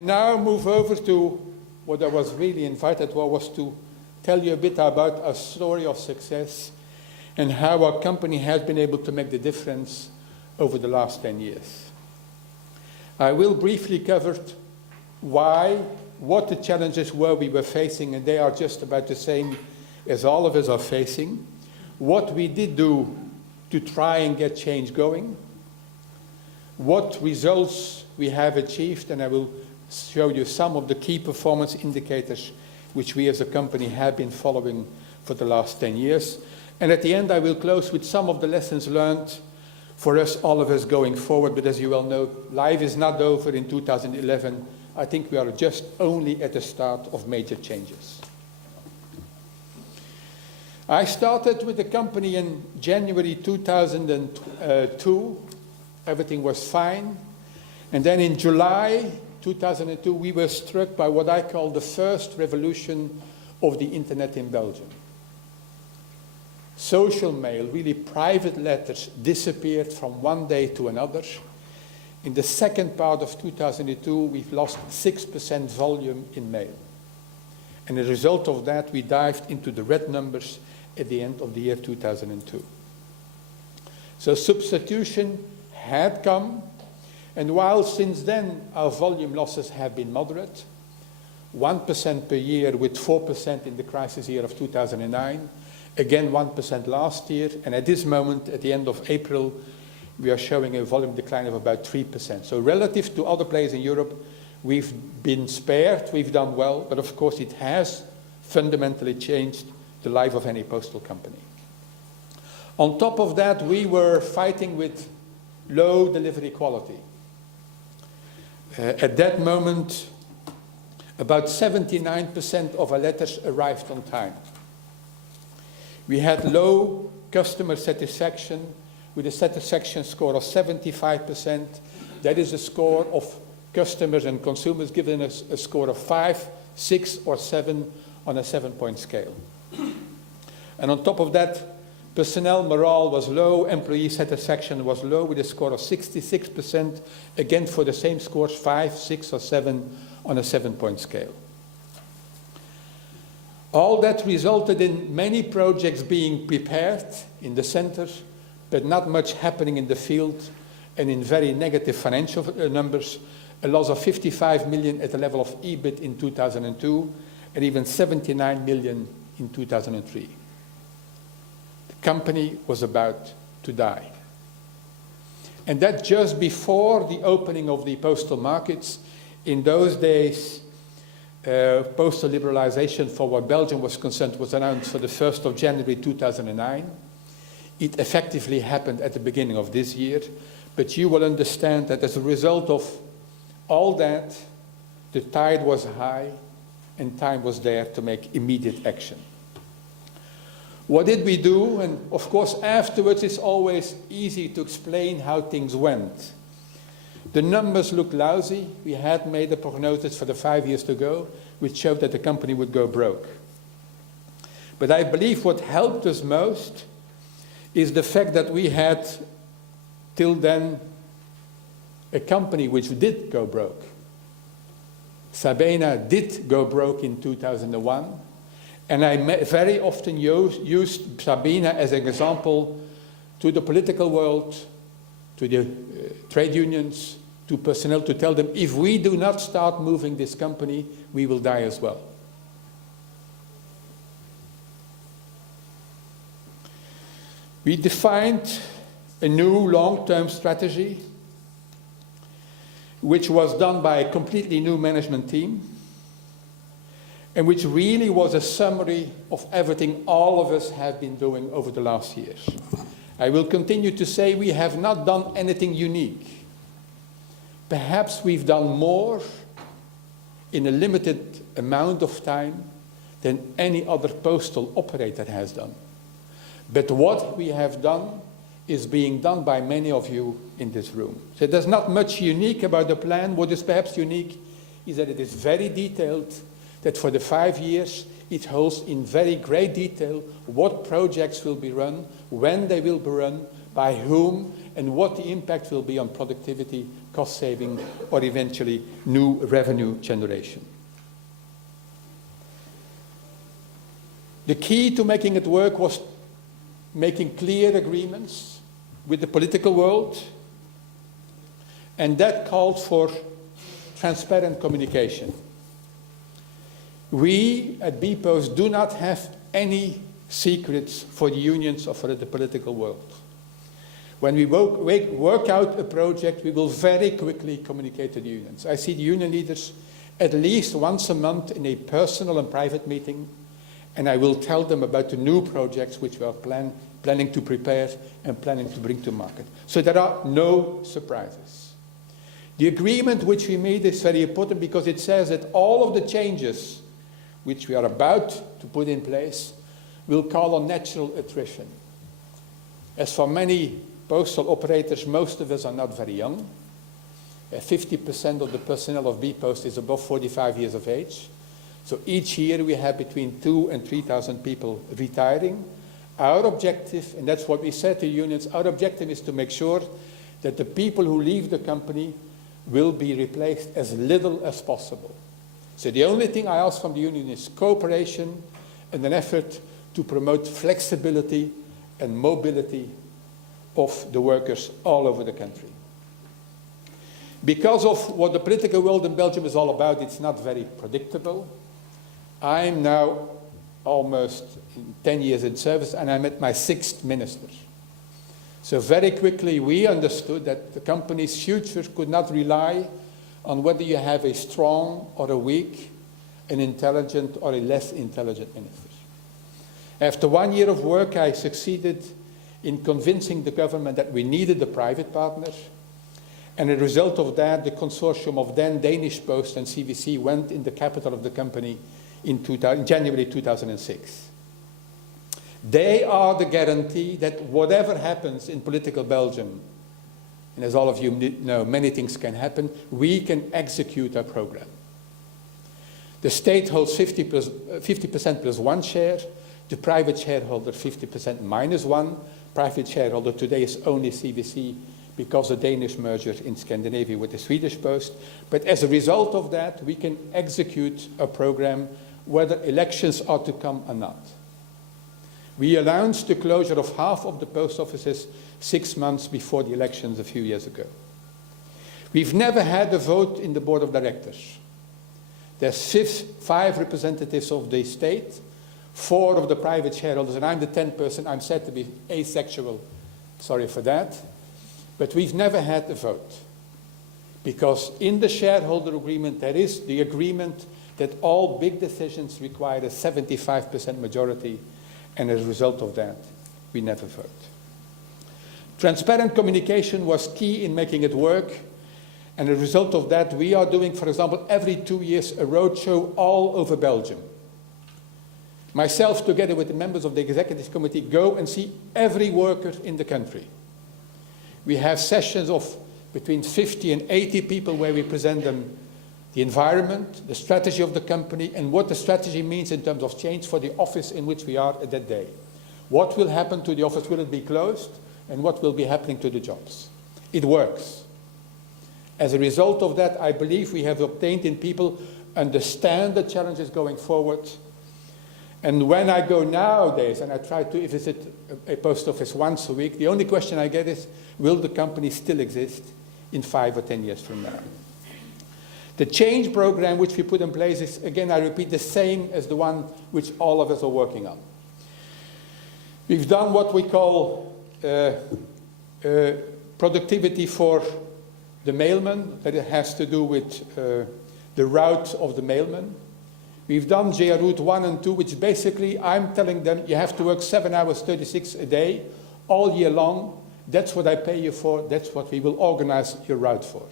Now move over to what I was really invited for, was to tell you a bit about a story of success and how our company has been able to make the difference over the last 10 years. I will briefly cover what the challenges were we were facing, and they are just about the same as all of us are facing, what we did do to try and get change going, what results we have achieved, and I will show you some of the key performance indicators which we as a company have been following for the last 10 years. And at the end, I will close with some of the lessons learned for us, all of us going forward. But as you well know, life is not over in 2011. I think we are just only at the start of major changes. I started with the company in January 2002. Everything was fine. And then in July 2002, we were struck by what I call the first revolution of the internet in Belgium. Social mail, really private letters, disappeared from one day to another. In the second part of 2002, we've lost 6% volume in mail. And as a result of that, we dived into the red numbers at the end of the year 2002. So substitution had come. And while since then our volume losses have been moderate, 1% per year with 4% in the crisis year of 2009, again 1% last year, and at this moment, at the end of April, we are showing a volume decline of about 3%. So relative to other players in Europe, we've been spared, we've done well, but of course it has fundamentally changed the life of any postal company. On top of that, we were fighting with low delivery quality. At that moment, about 79% of our letters arrived on time. We had low customer satisfaction with a satisfaction score of 75%. That is a score of customers and consumers giving us a score of 5, 6, or 7 on a 7-point scale. And on top of that, personnel morale was low, employee satisfaction was low with a score of 66%, again for the same scores, 5, 6, or 7 on a 7-point scale. All that resulted in many projects being prepared in the center, but not much happening in the field, and in very negative financial numbers, a loss of 55 million at the level of EBIT in 2002, and even 79 million in 2003. Company was about to die. And that just before the opening of the postal markets. In those days, postal liberalization for what Belgium was concerned was announced for the 1st of January 2009. It effectively happened at the beginning of this year, but you will understand that as a result of all that, the tide was high and time was there to make immediate action. What did we do? And of course, afterwards, it's always easy to explain how things went. The numbers look lousy. We had made a prognosis for the 5 years to go, which showed that the company would go broke. But I believe what helped us most is the fact that we had, till then, a company which did go broke. Sabena did go broke in 2001. And I very often used Sabena as an example to the political world, to the trade unions, to personnel, to tell them, if we do not start moving this company, we will die as well. We defined a new long-term strategy, which was done by a completely new management team, and which really was a summary of everything all of us have been doing over the last years. I will continue to say we have not done anything unique. Perhaps we've done more in a limited amount of time than any other postal operator has done. But what we have done is being done by many of you in this room. So there's not much unique about the plan. What is perhaps unique is that it is very detailed, that for the 5 years, it holds in very great detail what projects will be run, when they will be run, by whom, and what the impact will be on productivity, cost saving, or eventually new revenue generation. The key to making it work was making clear agreements with the political world, and that called for transparent communication. We at bpost do not have any secrets for the unions or for the political world. When we work out a project, we will very quickly communicate to the unions. I see the union leaders at least once a month in a personal and private meeting, and I will tell them about the new projects which we are planning to prepare and planning to bring to market. So there are no surprises. The agreement which we made is very important because it says that all of the changes which we are about to put in place will call on natural attrition. As for many postal operators, most of us are not very young. 50% of the personnel of bpost is above 45 years of age. So each year we have between 2,000 and 3,000 people retiring. Our objective, and that's what we said to unions, our objective is to make sure that the people who leave the company will be replaced as little as possible. So the only thing I ask from the union is cooperation and an effort to promote flexibility and mobility of the workers all over the country. Because of what the political world in Belgium is all about, it's not very predictable. I'm now almost 10 years in service, and I'm at my 6th minister. So very quickly we understood that the company's future could not rely on whether you have a strong or a weak, an intelligent or a less intelligent minister. After 1 year of work, I succeeded in convincing the government that we needed a private partner. And as a result of that, the consortium of then Danish Post and CVC went in the capital of the company in January 2006. They are the guarantee that whatever happens in political Belgium, and as all of you know, many things can happen, we can execute our program. The state holds 50% plus 1 share, the private shareholder 50% minus 1. Private shareholder today is only CVC because of the Danish merger in Scandinavia with the Swedish Post. But as a result of that, we can execute a program whether elections are to come or not. We announced the closure of half of the post offices 6 months before the elections a few years ago. We've never had a vote in the board of directors. There's 5 representatives of the state, 4 of the private shareholders, and I'm the 10th person. I'm said to be asexual. Sorry for that. But we've never had a vote. Because in the shareholder agreement, there is the agreement that all big decisions require a 75% majority, and as a result of that, we never vote. Transparent communication was key in making it work, and as a result of that, we are doing, for example, every 2 years a roadshow all over Belgium. Myself, together with the members of the executive committee, go and see every worker in the country. We have sessions of between 50 and 80 people where we present them the environment, the strategy of the company, and what the strategy means in terms of change for the office in which we are at that day. What will happen to the office? Will it be closed? And what will be happening to the jobs? It works. As a result of that, I believe we have obtained in people understand the challenges going forward. And when I go nowadays, and I try to visit a post office once a week, the only question I get is, will the company still exist in 5 or 10 years from now? The change program which we put in place is, again, I repeat, the same as the one which all of us are working on. We've done what we call productivity for the mailman, that it has to do with the route of the mailman. We've done GR Route 1 and 2, which basically I'm telling them you have to work 7 hours, 36 a day, all year long. That's what I pay you for. That's what we will organize your route for.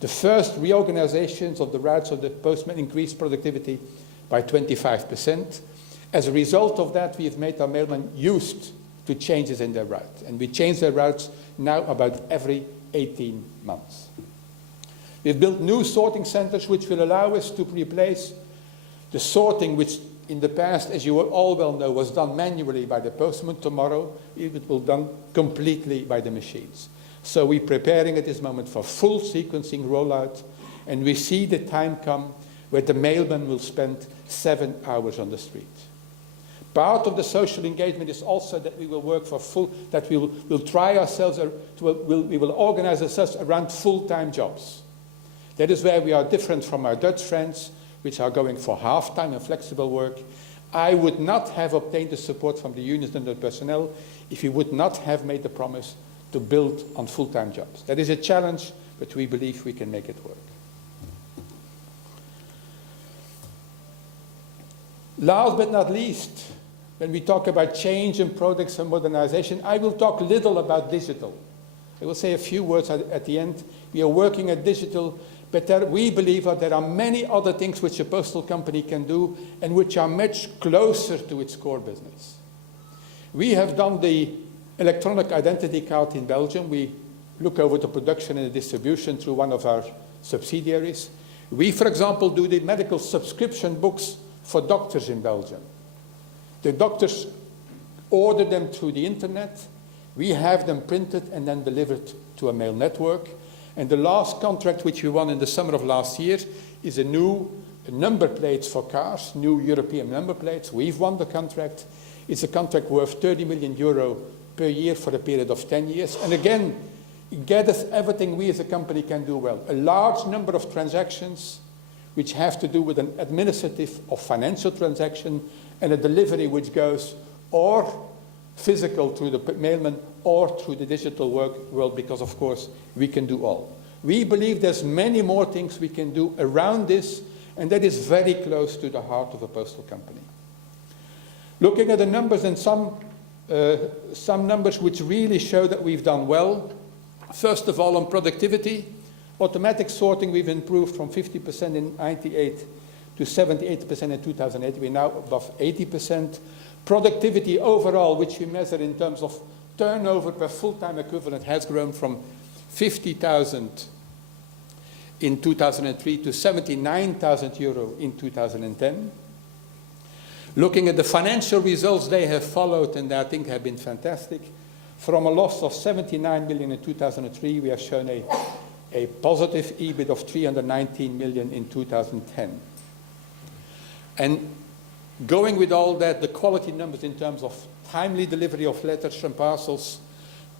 The first reorganizations of the routes of the postmen increased productivity by 25%. As a result of that, we've made our mailmen used to changes in their route. And we change their routes now about every 18 months. We've built new sorting centers which will allow us to replace the sorting which in the past, as you all well know, was done manually by the postman. Tomorrow it will be done completely by the machines. So we're preparing at this moment for full sequencing rollout, and we see the time come where the mailman will spend 7 hours on the street. Part of the social engagement is also that we will work for that we'll try ourselves, we will organize ourselves around full-time jobs. That is where we are different from our Dutch friends, which are going for half-time and flexible work. I would not have obtained the support from the unions and the personnel if we would not have made the promise to build on full-time jobs. That is a challenge, but we believe we can make it work. Last but not least, when we talk about change in products and modernization, I will talk little about digital. I will say a few words at the end. We are working at digital, but we believe that there are many other things which a postal company can do and which are much closer to its core business. We have done the electronic identity card in Belgium. We look over the production and the distribution through one of our subsidiaries. We, for example, do the medical subscription books for doctors in Belgium. The doctors order them through the internet. We have them printed and then delivered to a mail network. And the last contract which we won in the summer of last year is a new number plates for cars, new European number plates. We've won the contract. It's a contract worth 30 million euro per year for a period of 10 years. And again, it gathers everything we as a company can do well. A large number of transactions which have to do with an administrative or financial transaction and a delivery which goes or physical through the mailman or through the digital world, because of course we can do all. We believe there's many more things we can do around this, and that is very close to the heart of a postal company. Looking at the numbers, and some numbers which really show that we've done well. First of all, on productivity, automatic sorting we've improved from 50% in 98 to 78% in 2008. We're now above 80%. Productivity overall, which we measure in terms of turnover per full-time equivalent, has grown from 50,000 in 2003 to 79,000 euro in 2010. Looking at the financial results, they have followed and I think have been fantastic. From a loss of 79 million in 2003, we have shown a positive EBIT of 319 million in 2010. And going with all that, the quality numbers in terms of timely delivery of letters and parcels,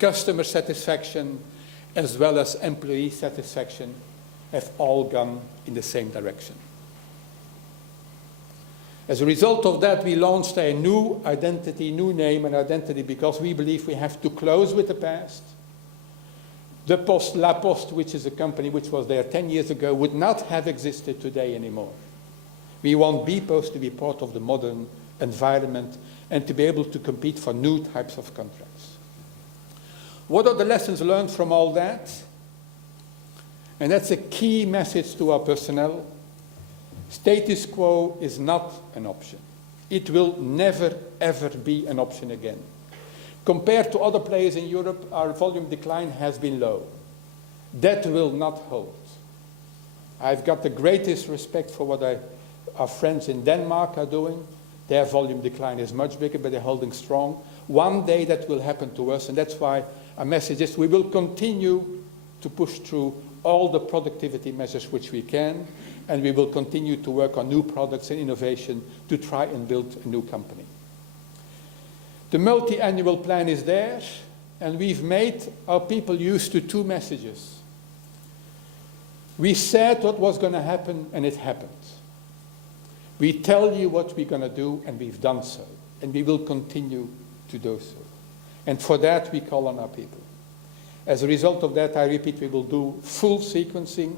customer satisfaction, as well as employee satisfaction, have all gone in the same direction. As a result of that, we launched a new identity, new name and identity, because we believe we have to close with the past. The Post, La Poste, which is a company which was there 10 years ago, would not have existed today anymore. We want bpost to be part of the modern environment and to be able to compete for new types of contracts. What are the lessons learned from all that? And that's a key message to our personnel. Status quo is not an option. It will never, ever be an option again. Compared to other players in Europe, our volume decline has been low. That will not hold. I've got the greatest respect for what our friends in Denmark are doing. Their volume decline is much bigger, but they're holding strong. One day that will happen to us, and that's why our message is we will continue to push through all the productivity measures which we can, and we will continue to work on new products and innovation to try and build a new company. The multi-annual plan is there, and we've made our people used to two messages. We said what was going to happen, and it happened. We tell you what we're going to do, and we've done so, and we will continue to do so. And for that, we call on our people. As a result of that, I repeat, we will do full sequencing.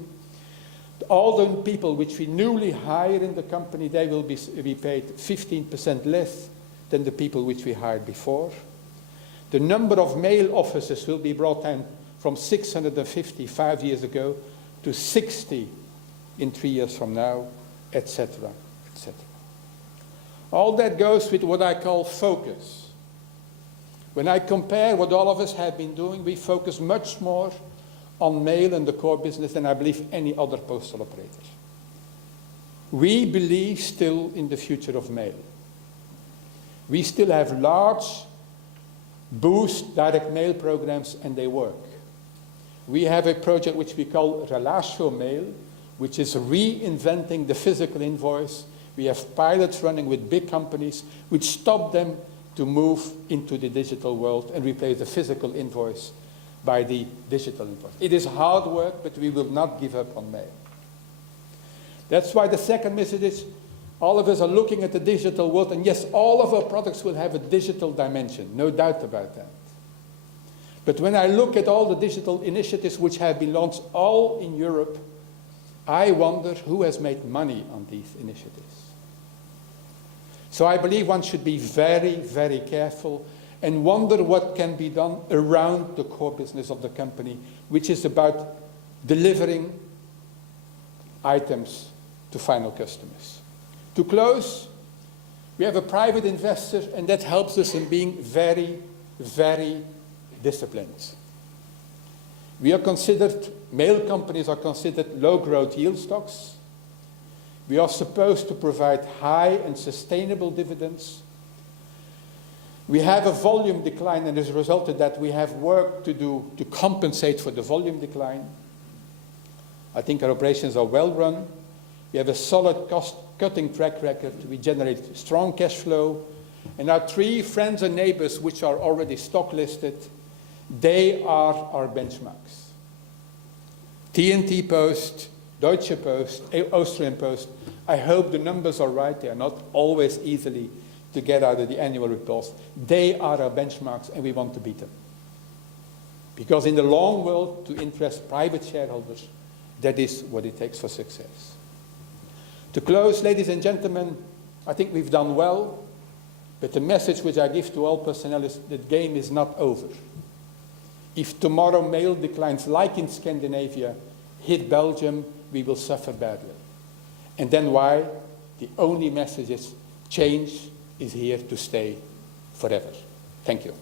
All the people which we newly hire in the company, they will be paid 15% less than the people which we hired before. The number of mail offices will be brought down from 650 5 years ago to 60 in 3 years from now, etc., etc. All that goes with what I call focus. When I compare what all of us have been doing, we focus much more on mail and the core business than I believe any other postal operator. We believe still in the future of mail. We still have large boost direct mail programs, and they work. We have a project which we call Relatio Mail, which is reinventing the physical invoice. We have pilots running with big companies which stop them to move into the digital world and replace the physical invoice by the digital invoice. It is hard work, but we will not give up on mail. That's why the second message is all of us are looking at the digital world, and yes, all of our products will have a digital dimension, no doubt about that. But when I look at all the digital initiatives which have been launched all in Europe, I wonder who has made money on these initiatives. So I believe one should be very, very careful and wonder what can be done around the core business of the company, which is about delivering items to final customers. To close, we have a private investor, and that helps us in being very, very disciplined. We are considered, mail companies are considered low-growth yield stocks. We are supposed to provide high and sustainable dividends. We have a volume decline, and as a result of that, we have work to do to compensate for the volume decline. I think our operations are well run. We have a solid cost-cutting track record. We generate strong cash flow. And our 3 friends and neighbors, which are already stock listed, they are our benchmarks. TNT Post, Deutsche Post, Austrian Post. I hope the numbers are right. They are not always easily to get out of the annual reports. They are our benchmarks, and we want to beat them. Because in the long run, to interest private shareholders, that is what it takes for success. To close, ladies and gentlemen, I think we've done well, but the message which I give to all personnel is the game is not over. If tomorrow mail declines, like in Scandinavia, hit Belgium, we will suffer badly. And then why? The only message is change is here to stay forever. Thank you.